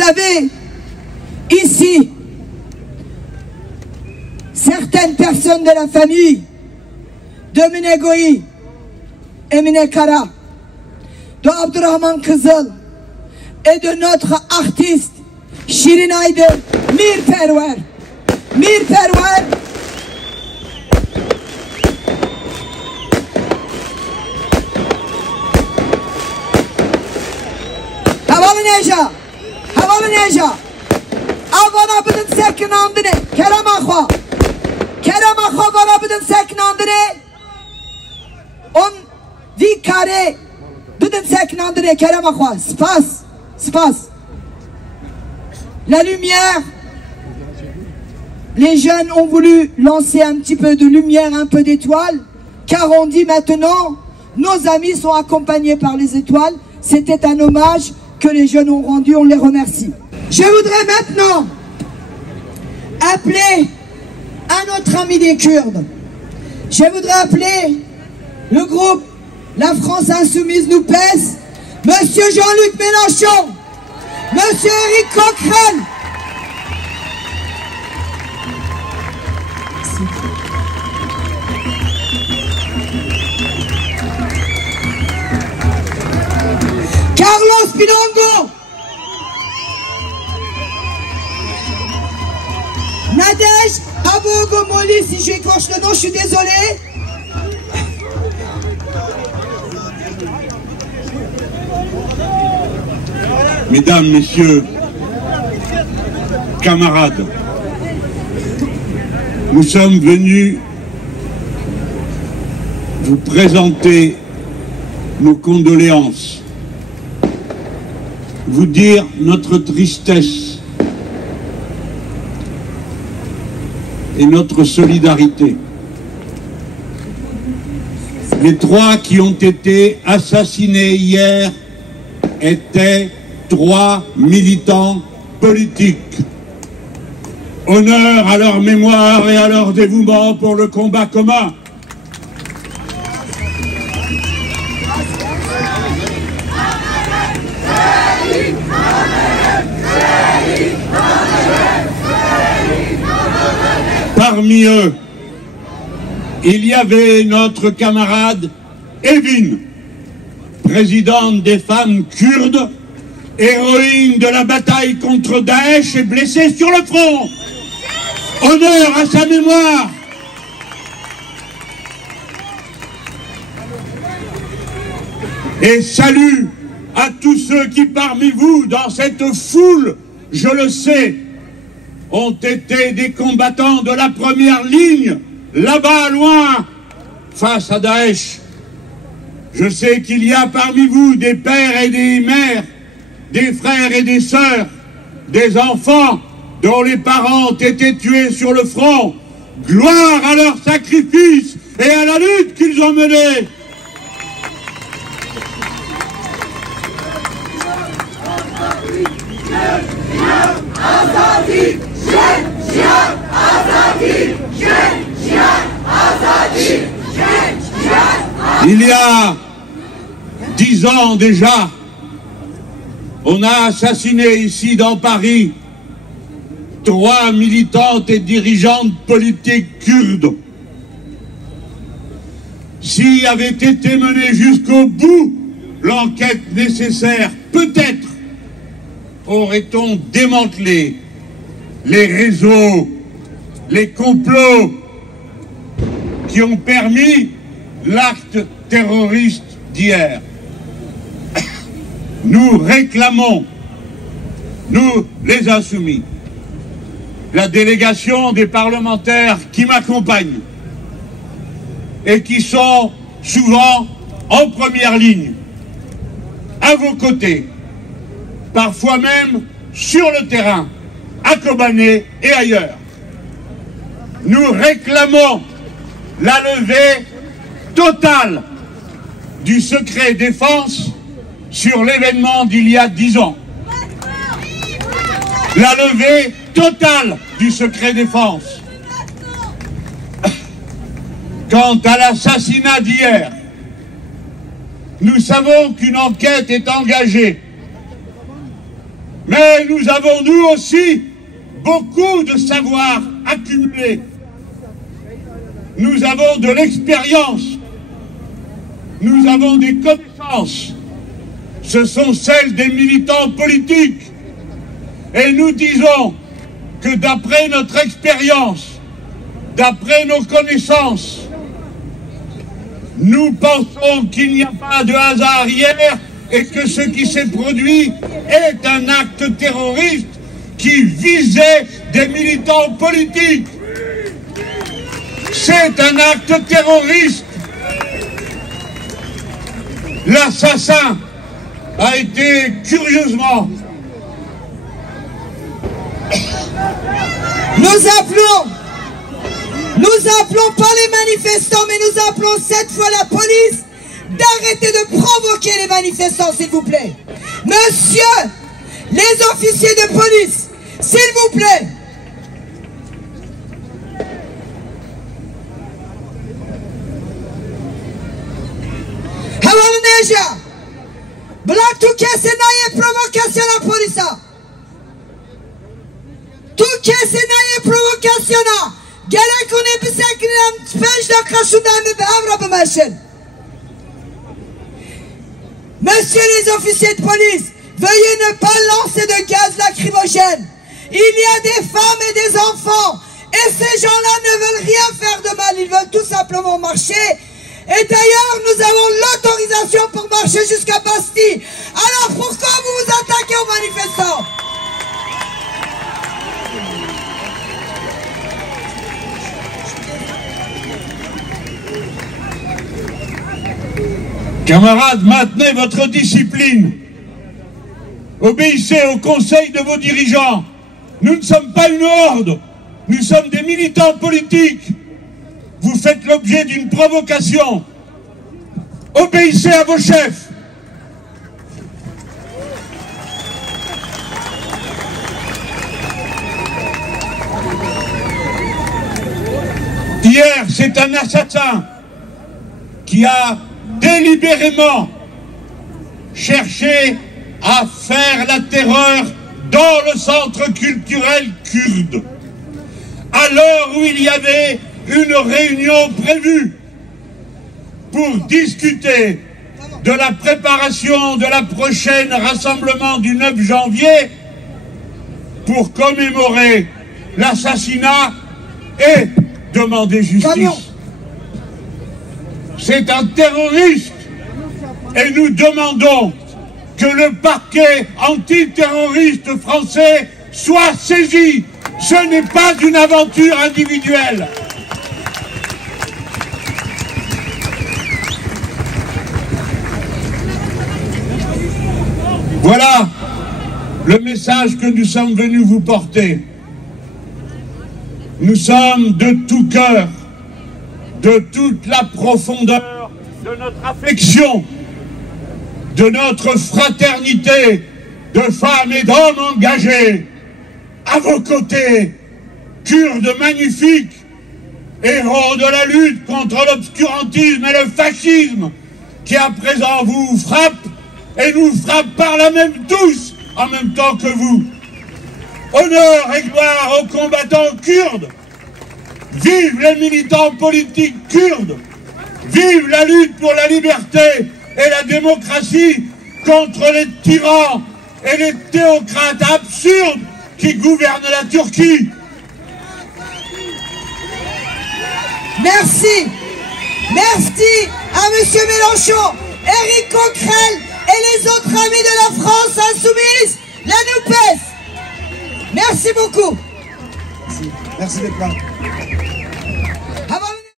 vous avez ici certaines personnes de la famille de Mine Goyi, Emine Kara, de Abdurrahman Kızıl et de notre artiste Şirin Aydın Mirperver. Mirperver Havalı Neja, Havalı Neja, Avana bidin sekin andine, Kerem Akha, Kerem Akha vana bidin sekin andine, on vikare bidin sekin andine, Kerem Akha, spas, spas. La lumière, les jeunes ont voulu lancer un petit peu de lumière, un peu d'étoiles, car on dit maintenant, nos amis sont accompagnés par les étoiles. C'était un hommage que les jeunes ont rendu, on les remercie. Je voudrais maintenant appeler un autre ami des Kurdes. Je voudrais appeler le groupe La France Insoumise nous pèse, Monsieur Jean-Luc Mélenchon, Monsieur Éric Coquerel. Carlos Pilongo, Nadège Abogomoli, si j'écorche le nom, je suis désolé. Mesdames, Messieurs, camarades, nous sommes venus vous présenter nos condoléances, vous dire notre tristesse et notre solidarité. Les trois qui ont été assassinés hier étaient 3 militants politiques. Honneur à leur mémoire et à leur dévouement pour le combat commun. Parmi eux, il y avait notre camarade Evin, présidente des femmes kurdes, héroïne de la bataille contre Daesh et blessée sur le front. Honneur à sa mémoire. Et salut à tous ceux qui parmi vous, dans cette foule, je le sais, ont été des combattants de la première ligne, là-bas, loin, face à Daesh. Je sais qu'il y a parmi vous des pères et des mères, des frères et des sœurs, des enfants dont les parents ont été tués sur le front. Gloire à leur sacrifice et à la lutte qu'ils ont menée. Il y a 10 ans déjà, on a assassiné ici dans Paris 3 militantes et dirigeantes politiques kurdes. S'il avait été mené jusqu'au bout l'enquête nécessaire, peut-être aurait-on démantelé les réseaux, les complots qui ont permis l'acte terroriste d'hier. Nous réclamons, nous les insoumis, la délégation des parlementaires qui m'accompagnent et qui sont souvent en première ligne, à vos côtés, parfois même sur le terrain, à Kobané et ailleurs. Nous réclamons la levée totale du secret défense sur l'événement d'il y a 10 ans. La levée totale du secret défense. Quant à l'assassinat d'hier, nous savons qu'une enquête est engagée Mais nous avons, nous aussi, beaucoup de savoir accumulé. Nous avons de l'expérience. Nous avons des connaissances. Ce sont celles des militants politiques. Et nous disons que d'après notre expérience, d'après nos connaissances, nous pensons qu'il n'y a pas de hasard hier et que ce qui s'est produit est un acte terroriste qui visait des militants politiques. C'est un acte terroriste. L'assassin a été curieusement... Nous appelons pas les manifestants, mais nous appelons cette fois la police d'arrêter de provoquer les manifestants, s'il vous plaît. Monsieur, les officiers de police, s'il vous plaît. Hawalaneja, Black to Kessenaye provocation la police. Tout Kessenaye provocation. Monsieur les officiers de police, veuillez ne pas lancer de gaz lacrymogène. Il y a des femmes et des enfants, et ces gens-là ne veulent rien faire de mal, ils veulent tout simplement marcher. Et d'ailleurs, nous avons l'autorisation pour marcher jusqu'à Bastille. Alors pourquoi vous vous attaquez aux manifestants ? Camarades, maintenez votre discipline. Obéissez au conseil de vos dirigeants. Nous ne sommes pas une horde. Nous sommes des militants politiques. Vous faites l'objet d'une provocation. Obéissez à vos chefs. Hier, c'est un assassin qui a délibérément cherché à faire la terreur dans le centre culturel kurde. À l'heure où il y avait une réunion prévue pour discuter de la préparation de la prochaine rassemblement du 9 janvier pour commémorer l'assassinat et demander justice. C'est un terroriste et nous demandons que le parquet antiterroriste français soit saisi. Ce n'est pas une aventure individuelle. Voilà le message que nous sommes venus vous porter. Nous sommes de tout cœur, de toute la profondeur de notre affection, de notre fraternité de femmes et d'hommes engagés à vos côtés, Kurdes magnifiques, héros de la lutte contre l'obscurantisme et le fascisme qui à présent vous frappe et nous frappe par la même tous en même temps que vous. Honneur et gloire aux combattants kurdes. Vive les militants politiques kurdes. Vive la lutte pour la liberté et la démocratie contre les tyrans et les théocrates absurdes qui gouvernent la Turquie. Merci. Merci à M. Mélenchon, Éric Coquerel et les autres amis de la France insoumise, la NUPES. Merci beaucoup. Merci d'être là.